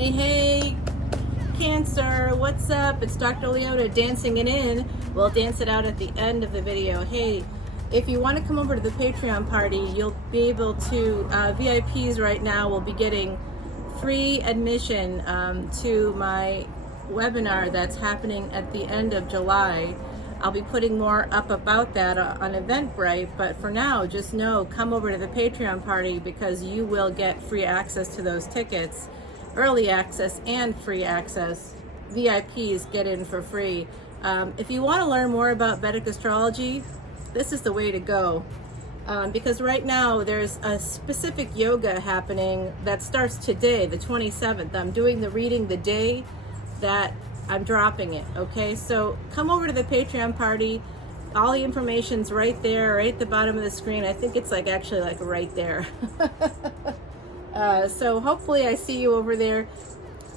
Hey, Cancer, what's up? It's Dr. Leona dancing it in. We'll dance it out at the end of the video. Hey, if you want to come over to the Patreon party, you'll be able to, VIPs right now will be getting free admission to my webinar that's happening at the end of July. I'll be putting more up about that on Eventbrite, but for now, just know, come over to the Patreon party because you will get free access to those tickets. Early access and free access. VIPs get in for free. If you want to learn more about Vedic astrology, this is the way to go. Because right now there's a specific yoga happening that starts today, the 27th. I'm doing the reading the day that I'm dropping it, okay? So come over to the Patreon party. All the information's right there, right at the bottom of the screen. I think it's actually right there. So hopefully I see you over there.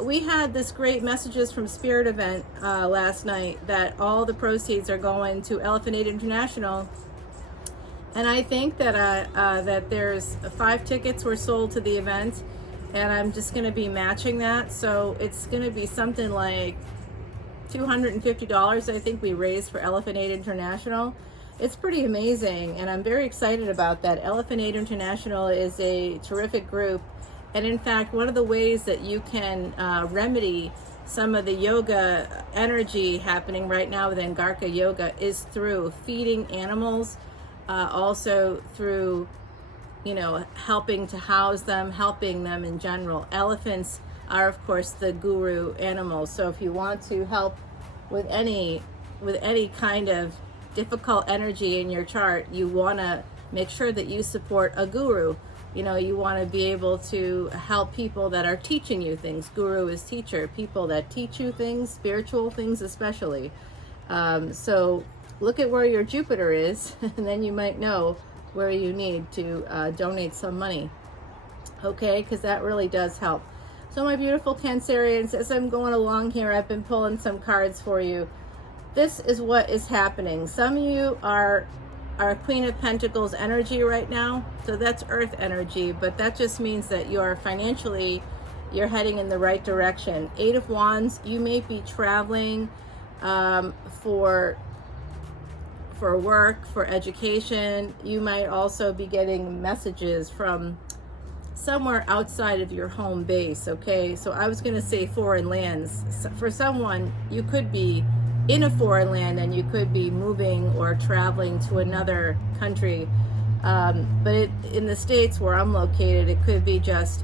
We had this great messages from Spirit event last night that all the proceeds are going to Elephant Aid International. And I think that that there's 5 tickets were sold to the event, and I'm just going to be matching that. So it's going to be something like $250 I think we raised for Elephant Aid International. It's pretty amazing, and I'm very excited about that. Elephant Aid International is a terrific group, and in fact, one of the ways that you can remedy some of the yoga energy happening right now with Angarka yoga is through feeding animals, also through, helping to house them, helping them in general. Elephants are, of course, the guru animals. So if you want to help with any kind of difficult energy in your chart, you want to make sure that you support a guru. You want to be able to help people that are teaching you things. Guru is teacher, people that teach you things, spiritual things especially. So look at where your Jupiter is, and then you might know where you need to donate some money, okay? Because that really does help. So my beautiful Cancerians, as I'm going along here, I've been pulling some cards for you. This is what is happening. Some of you are Queen of Pentacles energy right now. So that's earth energy, but that just means that you are financially, you're heading in the right direction. 8 of Wands, you may be traveling for work, for education. You might also be getting messages from somewhere outside of your home base, okay? So I was going to say foreign lands. For someone, you could be in a foreign land and you could be moving or traveling to another country. But in the States where I'm located, it could be just,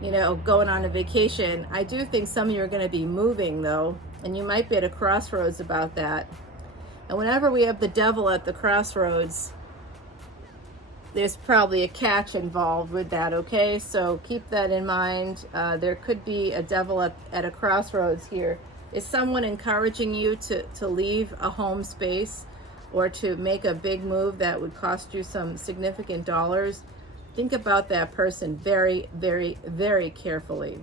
going on a vacation. I do think some of you are going to be moving though, and you might be at a crossroads about that. And whenever we have the devil at the crossroads, there's probably a catch involved with that, okay? So keep that in mind. There could be a devil at a crossroads here. Is someone encouraging you to leave a home space or to make a big move that would cost you some significant dollars? Think about that person very, very, very carefully.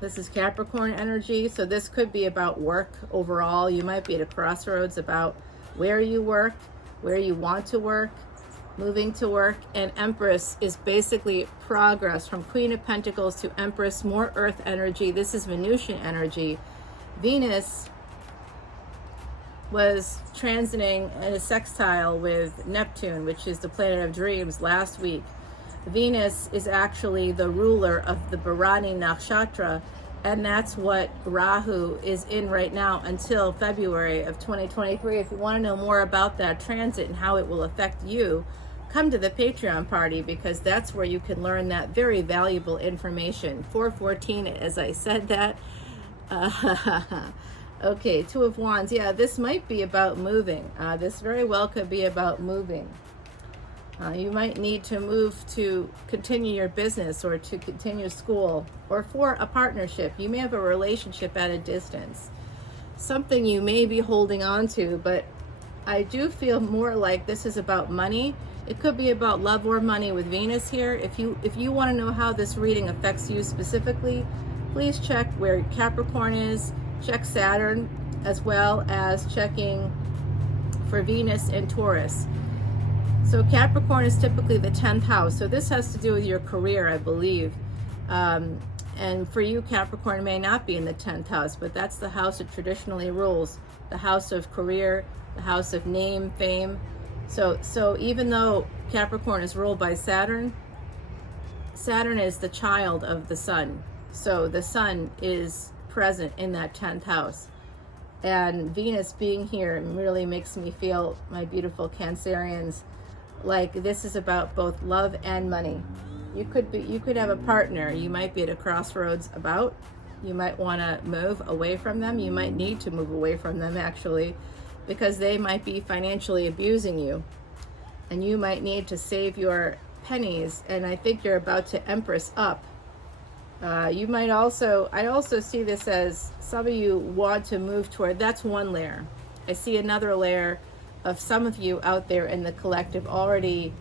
This is Capricorn energy, so this could be about work overall. You might be at a crossroads about where you work, where you want to work, moving to work. And Empress is basically progress from Queen of Pentacles to Empress, more earth energy. This is Venusian energy. Venus was transiting in a sextile with Neptune, which is the planet of dreams, last week. Venus is actually the ruler of the Bharani Nakshatra, and that's what Rahu is in right now until February of 2023. If you want to know more about that transit and how it will affect you, come to the Patreon party, because that's where you can learn that very valuable information. 414, as I said that. Okay, 2 of Wands. Yeah, this might be about moving. This very well could be about moving. You might need to move to continue your business or to continue school or for a partnership. You may have a relationship at a distance. Something you may be holding on to, but I do feel more like this is about money. It could be about love or money with Venus here. If you want to know how this reading affects you specifically, please check where Capricorn is, check Saturn, as well as checking for Venus and Taurus. So Capricorn is typically the 10th house. So this has to do with your career, I believe. And for you, Capricorn may not be in the 10th house, but that's the house it traditionally rules, the house of career, the house of name, fame. So even though Capricorn is ruled by Saturn, Saturn is the child of the sun. So the sun is present in that 10th house. And Venus being here really makes me feel, my beautiful Cancerians, like this is about both love and money. You could have a partner you might be at a crossroads about. You might want to move away from them. You might need to move away from them, actually, because they might be financially abusing you. And you might need to save your pennies. And I think you're about to Empress up. You might also, I also see this as some of you want to move toward, that's one layer. I see another layer of some of you out there in the collective already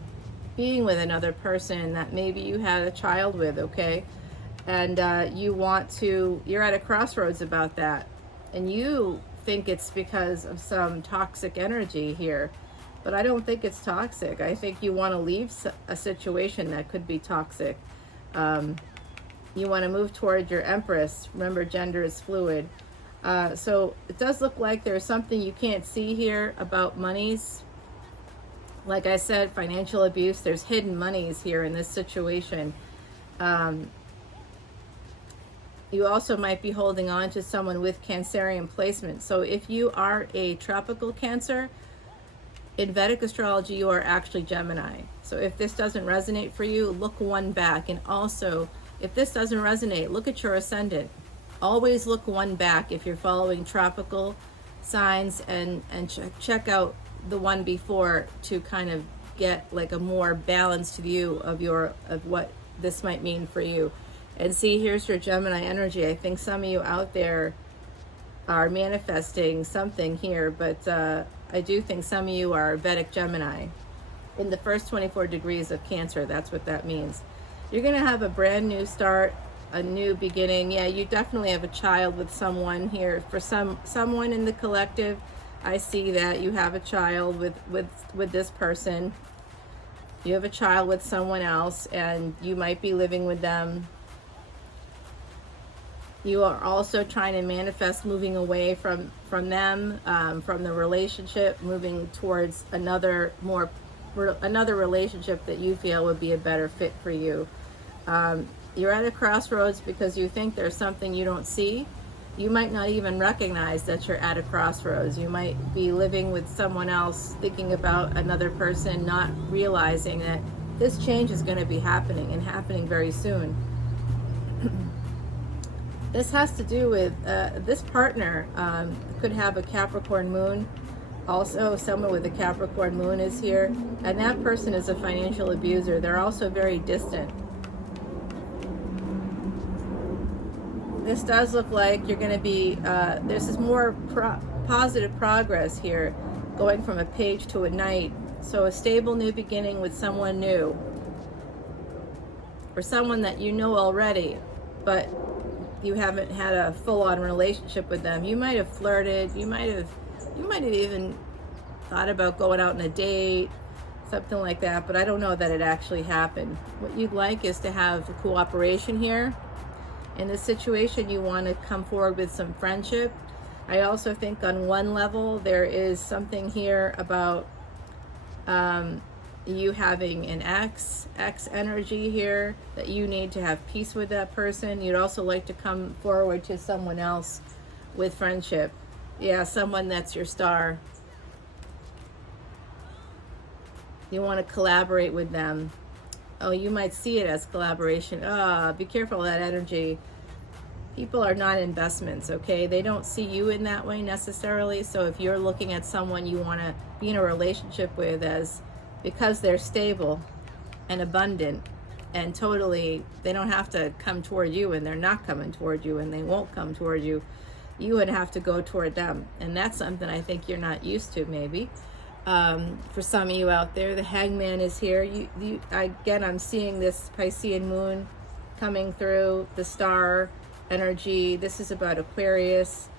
being with another person that maybe you had a child with, okay? And you're at a crossroads about that. And you think it's because of some toxic energy here. But I don't think it's toxic. I think you want to leave a situation that could be toxic. You want to move toward your Empress. Remember, gender is fluid. So it does look like there's something you can't see here about monies. Like I said, financial abuse, there's hidden monies here in this situation. You also might be holding on to someone with Cancerian placement. So if you are a tropical Cancer, in Vedic astrology, you are actually Gemini. So if this doesn't resonate for you, look one back. And also, if this doesn't resonate, look at your ascendant. Always look one back if you're following tropical signs, and check out the one before to kind of get like a more balanced view of what this might mean for you. And see, here's your Gemini energy. I think some of you out there are manifesting something here, but I do think some of you are Vedic Gemini in the first 24 degrees of Cancer. That's what that means. You're going to have a brand new start, a new beginning. Yeah, you definitely have a child with someone here. For someone in the collective, I see that you have a child with this person. You have a child with someone else, and you might be living with them. You are also trying to manifest moving away from them, from the relationship, moving towards another relationship that you feel would be a better fit for you. You're at a crossroads because you think there's something you don't see. You might not even recognize that you're at a crossroads. You might be living with someone else, thinking about another person, not realizing that this change is going to be happening, and happening very soon. This has to do with this partner could have a Capricorn moon. Also, someone with a Capricorn moon is here, and that person is a financial abuser. They're also very distant. This does look like you're going to be, this is more positive progress here, going from a page to a knight. So a stable new beginning with someone new, or someone that you know already, but you haven't had a full-on relationship with them. You might have flirted, you might have even thought about going out on a date, something like that, but I don't know that it actually happened. What you'd like is to have cooperation here. In this situation, you want to come forward with some friendship. I also think on one level, there is something here about you having an ex energy here, that you need to have peace with that person. You'd also like to come forward to someone else with friendship. Yeah, someone that's your star. You want to collaborate with them. Oh, you might see it as collaboration. Be careful of that energy. People are not investments, okay? They don't see you in that way necessarily. So if you're looking at someone you want to be in a relationship with as because they're stable and abundant and totally, they don't have to come toward you, and they're not coming toward you, and they won't come toward you, you would have to go toward them. And that's something I think you're not used to, maybe. For some of you out there, the Hangman is here. Again, I'm seeing this Piscean moon coming through, the star energy. This is about Aquarius,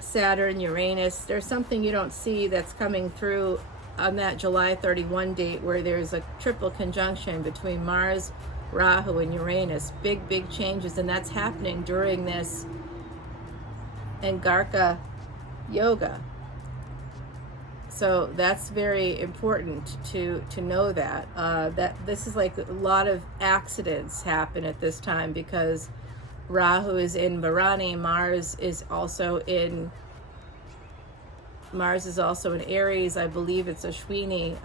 Saturn, Uranus. There's something you don't see that's coming through on that July 31 date, where there's a triple conjunction between Mars Rahu and Uranus, big changes, and that's happening during this Angarka yoga. So that's very important to know that that this is like a lot of accidents happen at this time, because Rahu is in Bharani, Mars is also in Aries. I believe it's Ashwini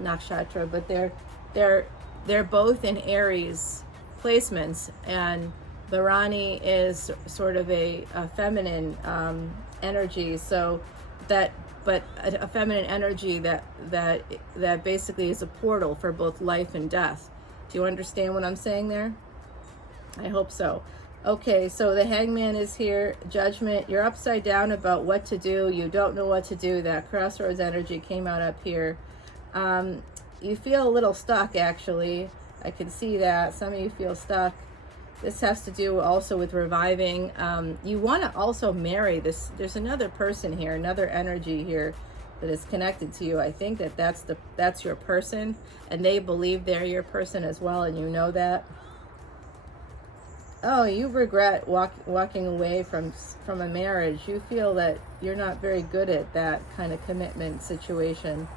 nakshatra, but they're both in Aries placements, and Bharani is sort of a feminine energy. So that, but a feminine energy that basically is a portal for both life and death. Do you understand what I'm saying there? I hope so. Okay, so the Hangman is here. Judgment. You're upside down about what to do. You don't know what to do. That crossroads energy came out up here. You feel a little stuck, actually. I can see that. Some of you feel stuck. This has to do also with reviving. You want to also marry this. There's another person here, another energy here that is connected to you. I think that's your person, and they believe they're your person as well, and you know that. Oh, you regret walking away from a marriage. You feel that you're not very good at that kind of commitment situation.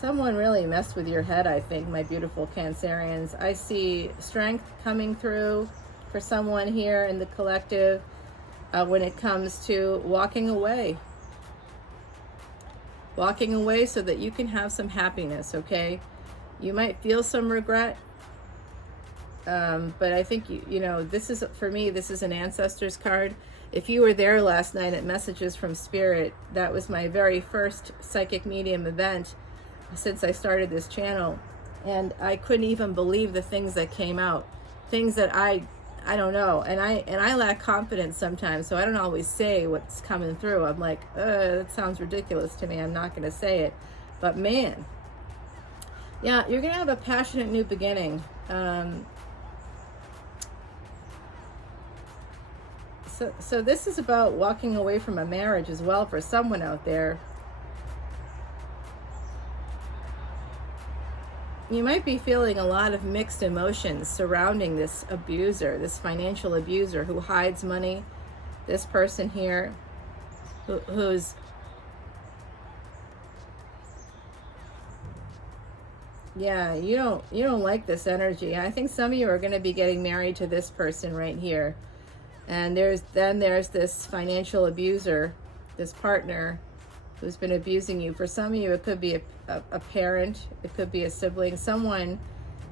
Someone really messed with your head, I think, my beautiful Cancerians. I see strength coming through for someone here in the collective when it comes to walking away. Walking away so that you can have some happiness, okay? You might feel some regret, but I think, you know, this is, for me, this is an ancestors card. If you were there last night at Messages from Spirit, that was my very first psychic medium event since I started this channel, and I couldn't even believe the things that came out, things that I don't know, and I lack confidence sometimes, so I don't always say what's coming through. I'm like, that sounds ridiculous to me, I'm not going to say it. But man, yeah, you're going to have a passionate new beginning. So this is about walking away from a marriage as well for someone out there. You might be feeling a lot of mixed emotions surrounding this abuser, this financial abuser who hides money. This person here who's, yeah, you don't like this energy. I think some of you are going to be getting married to this person right here. And there's this financial abuser, this partner who's been abusing you. For some of you, it could be a parent, it could be a sibling, someone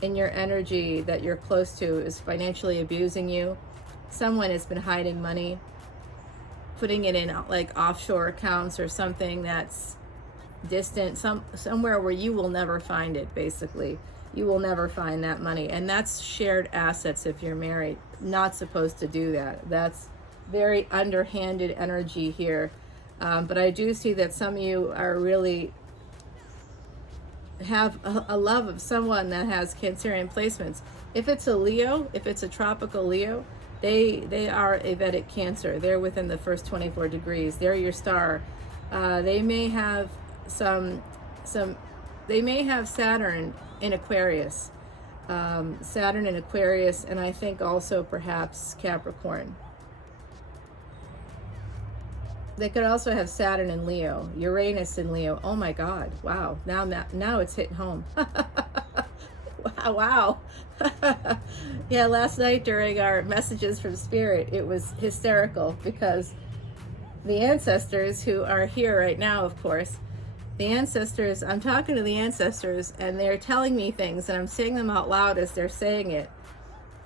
in your energy that you're close to is financially abusing you. Someone has been hiding money, putting it in like offshore accounts or something that's distant, somewhere where you will never find it. Basically, you will never find that money, and that's shared assets. If you're married, not supposed to do that. That's very underhanded energy here. But I do see that some of you are really have a love of someone that has Cancerian placements. If it's a Leo, if it's a tropical Leo, they are a Vedic Cancer. They're within the first 24 degrees. They're your star. They may have they may have Saturn in Aquarius. Saturn in Aquarius, and I think also perhaps Capricorn. They could also have Saturn in Leo, Uranus in Leo. Oh my God, wow. Now it's hitting home. Wow. Yeah, last night during our Messages from Spirit, it was hysterical because the ancestors who are here right now, of course, the ancestors, I'm talking to the ancestors and they're telling me things and I'm saying them out loud as they're saying it.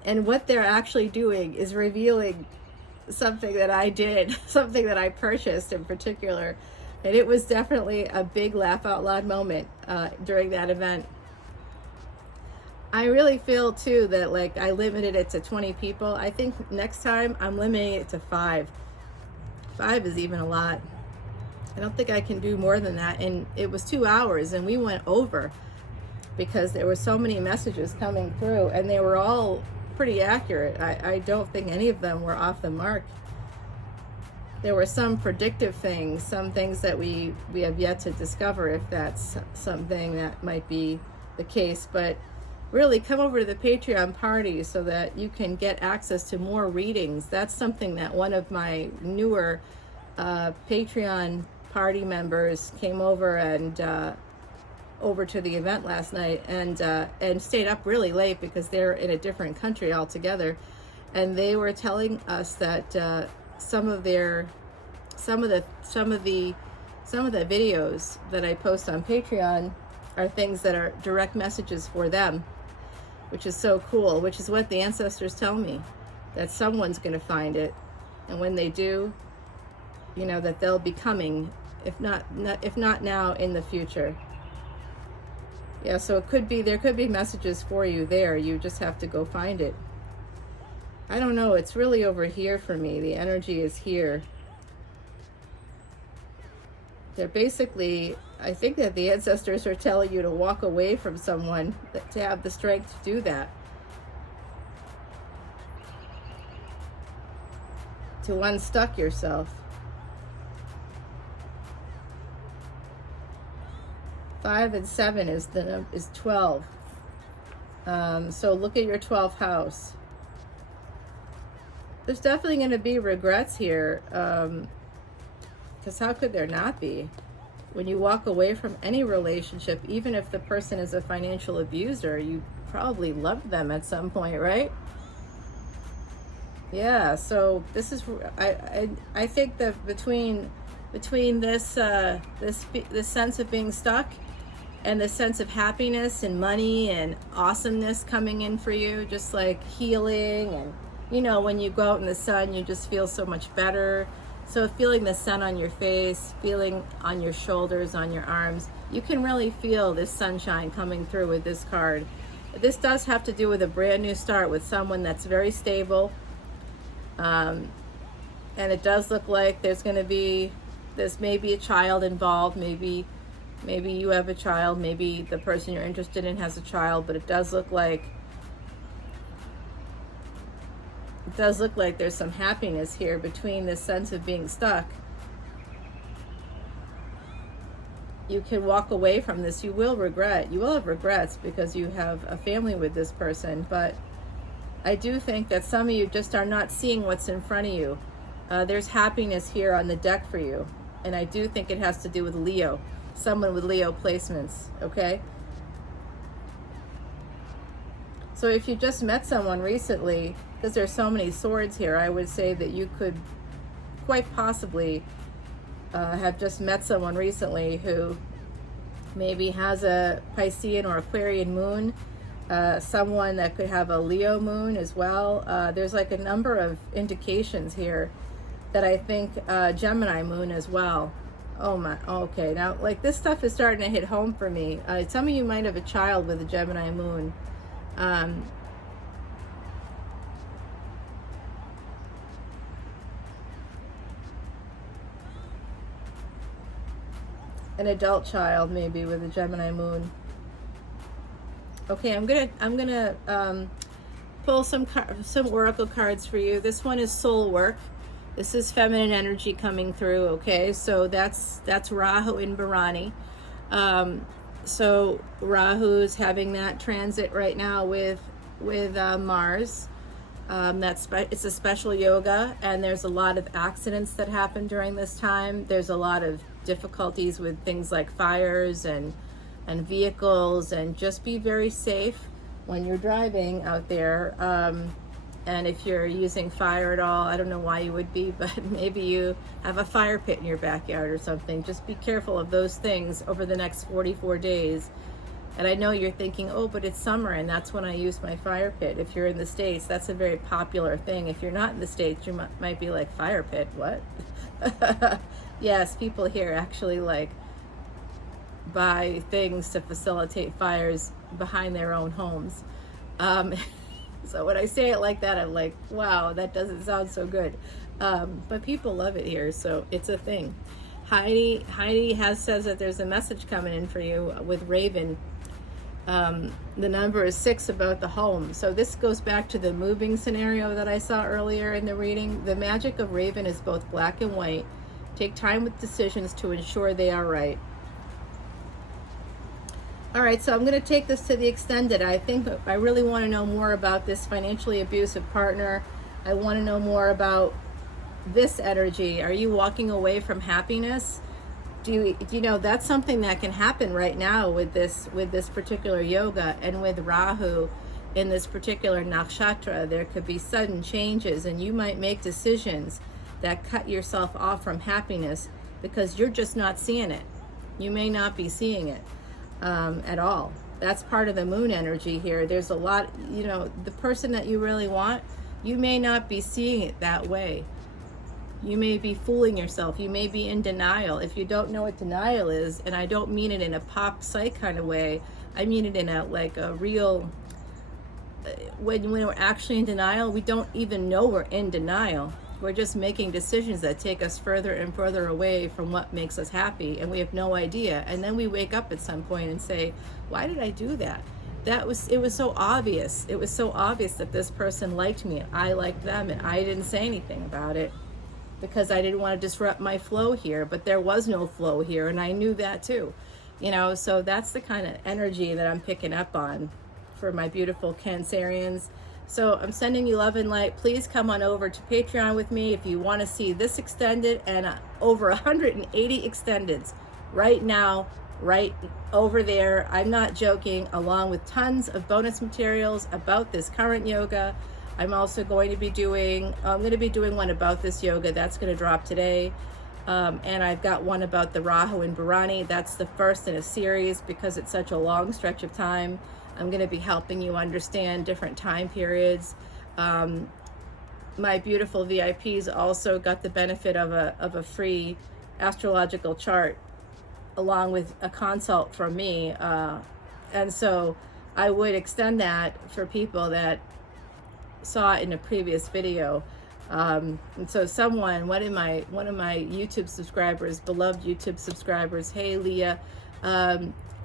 And what they're actually doing is revealing something that I did, something that I purchased in particular. And it was definitely a big laugh out loud moment during that event. I really feel too that like I limited it to 20 people. I think next time I'm limiting it to 5. 5 is even a lot. I don't think I can do more than that. And it was 2 hours and we went over because there were so many messages coming through and they were all pretty accurate. I don't think any of them were off the mark. There were some predictive things, some things that we have yet to discover if that's something that might be the case. But really come over to the Patreon party so that you can get access to more readings. That's something that one of my newer Patreon party members came over and over to the event last night and stayed up really late because they're in a different country altogether, and they were telling us that some of the videos that I post on Patreon are things that are direct messages for them, which is so cool, which is what the ancestors tell me, that someone's going to find it, and when they do, you know, that they'll be coming, if not now, in the future. Yeah, so there could be messages for you there. You just have to go find it. I don't know, it's really over here for me. The energy is here. They're basically, I think that the ancestors are telling you to walk away from someone, to have the strength to do that. To unstuck yourself. 5 and 7 is 12. So look at your 12th house. There's definitely going to be regrets here, because how could there not be? When you walk away from any relationship, even if the person is a financial abuser, you probably loved them at some point, right? Yeah, so this is, I think that between this sense of being stuck and the sense of happiness and money and awesomeness coming in for you, just like healing, and you know, when you go out in the sun, you just feel so much better. So feeling the sun on your face, feeling on your shoulders, on your arms, you can really feel this sunshine coming through with this card. This does have to do with a brand new start with someone that's very stable. And it does look like there's maybe a child involved, maybe you have a child, maybe the person you're interested in has a child, but it does look like there's some happiness here between this sense of being stuck. You can walk away from this. You will have regrets because you have a family with this person, but I do think that some of you just are not seeing what's in front of you. There's happiness here on the deck for you, and I do think it has to do with Leo, someone with Leo placements, okay? So if you just met someone recently, because there's so many swords here, I would say that you could quite possibly have just met someone recently who maybe has a Piscean or Aquarian moon, someone that could have a Leo moon as well. There's like a number of indications here that I think Gemini moon as well. Oh my, okay, now like this stuff is starting to hit home for me. Some of you might have a child with a Gemini moon. An adult child maybe with a Gemini moon. Okay, I'm gonna pull some oracle cards for you. This one is soul work. This is feminine energy coming through. Okay, so that's Rahu in Bharani. So Rahu's having that transit right now with Mars. It's a special yoga, and there's a lot of accidents that happen during this time. There's a lot of difficulties with things like fires and vehicles, and just be very safe when you're driving out there. And if you're using fire at all, I don't know why you would be, but maybe you have a fire pit in your backyard or something. Just be careful of those things over the next 44 days. And I know you're thinking, oh, but it's summer and that's when I use my fire pit. If you're in the States, that's a very popular thing. If you're not in the States, you might be like, fire pit, what? Yes, people here actually like buy things to facilitate fires behind their own homes. So when I say it like that, I'm like, wow, that doesn't sound so good. But people love it here, so it's a thing. Heidi says that there's a message coming in for you with Raven. The number is 6 about the home. So this goes back to the moving scenario that I saw earlier in the reading. The magic of Raven is both black and white. Take time with decisions to ensure they are right. All right, so I'm going to take this to the extended. I think I really want to know more about this financially abusive partner. I want to know more about this energy. Are you walking away from happiness? Do you know that's something that can happen right now with this particular yoga, and with Rahu in this particular nakshatra. There could be sudden changes, and you might make decisions that cut yourself off from happiness because you're just not seeing it. You may not be seeing it at all. That's part of the moon energy here. There's a lot, you know, the person that you really want, you may not be seeing it that way. You may be fooling yourself. You may be in denial. If you don't know what denial is, and I don't mean it in a pop psych kind of way, I mean it in a like a real, when we're actually in denial, we don't even know we're in denial. We're just making decisions that take us further and further away from what makes us happy, and we have no idea. And then we wake up at some point and say, why did I do that? It was so obvious. It was so obvious that this person liked me and I liked them, and I didn't say anything about it because I didn't want to disrupt my flow here. But there was no flow here, and I knew that too. You know, so that's the kind of energy that I'm picking up on for my beautiful Cancerians. So I'm sending you love and light. Please come on over to Patreon with me if you want to see this extended and over 180 extendeds right now, right over there. I'm not joking, along with tons of bonus materials about this current yoga. I'm also going to be doing, one about this yoga. That's going to drop today. And I've got one about the Rahu and Bharani. That's the first in a series because it's such a long stretch of time. I'm going to be helping you understand different time periods. My beautiful VIPs also got the benefit of a free astrological chart along with a consult from me. And so I would extend that for people that saw it in a previous video. And so one of my YouTube subscribers, beloved YouTube subscribers, hey Leah,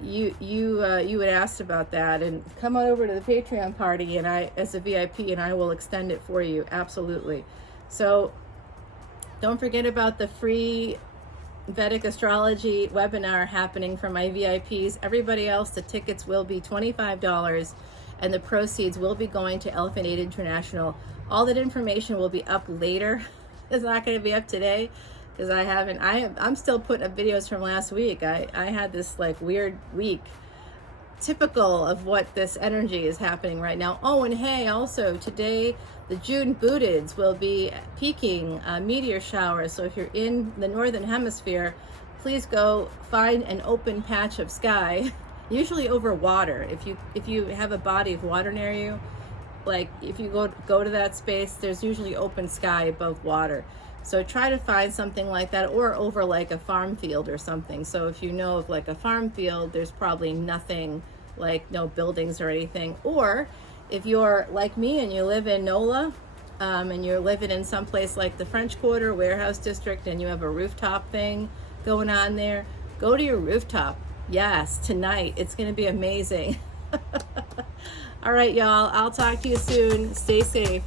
you had asked about that, and come on over to the Patreon party, and I, as a VIP, and I will extend it for you. Absolutely. So don't forget about the free Vedic astrology webinar happening for my VIPs. Everybody else, the tickets will be $25, and the proceeds will be going to Elephant Aid International. All that information will be up later. It's not going to be up today because I'm still putting up videos from last week. I had this like weird week, typical of what this energy is happening right now. Oh, and hey, also today the June Buddhids will be peaking meteor showers. So if you're in the northern hemisphere, please go find an open patch of sky, usually over water. If you have a body of water near you, like if you go to that space, there's usually open sky above water. So try to find something like that, or over like a farm field or something. So if you know of like a farm field, there's probably nothing, like no buildings or anything. Or if you're like me and you live in NOLA, and you're living in some place like the French Quarter, Warehouse District, and you have a rooftop thing going on there, go to your rooftop. Yes, tonight. It's going to be amazing. All right, y'all. I'll talk to you soon. Stay safe.